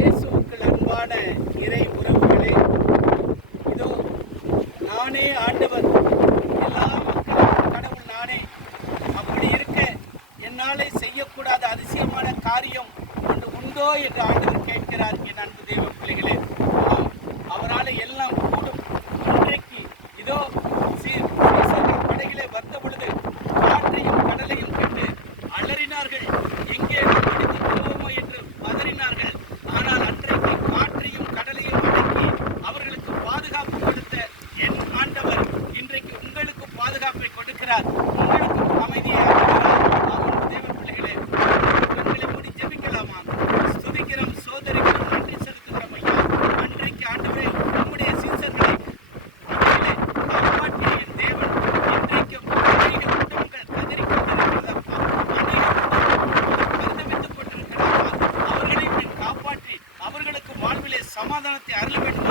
இயேசுவுக்குள் அன்பான இறை உறவுகளே, இதோ நானே ஆண்டவர், எல்லா மக்களுக்கும் கடவுள் நானே. அப்படி இருக்க என்னாலே செய்யக்கூடாத அதிசயமான காரியம் ஒன்று உண்டோ என்று ஆண்டவர் கேட்கிறார். என் அன்பு தெய்வ பிள்ளைகளே, அவரால் எல்லாம் கூடும். இன்றைக்கு இதோ படகிலே வந்த பொழுது காற்றையும் கடலையும் கண்டு அலறினார்கள். எங்கே பிடித்து போவோமோ என்று பதறினார்கள். ஆனால் அன்றைக்கு காற்றையும் கடலையும் அடக்கி அவர்களுக்கு பாதுகாப்பு கொடுத்த என் ஆண்டவர் இன்றைக்கு உங்களுக்கு பாதுகாப்பை கொடுக்கிறார், உங்களுக்கு அமைதியை அளிக்கிறார். தேவ பிள்ளைகளே, கண்களை மூடி ஜெபிக்கலாமா? ஸ்துதிக்கிறோம், சோதரிக்கிறோம், நன்றி செலுத்துகிறோம் ஐயா. அன்றைக்கு ஆண்டவரே நம்முடைய சீசர்களை காப்பாற்றிய என் தேவன் இன்றைக்கு அநேக குடும்பங்கள் கதறிக் கொண்டிருக்கிறதப்பா, அநேக குடும்பங்கள் பரிதவித்துக் கொண்டிருக்கிறதப்பா. அவர்களையும் காப்பாற்றி அவர்களுக்கு வாழ்விலே சமாதானத்தை அருள வேண்டும்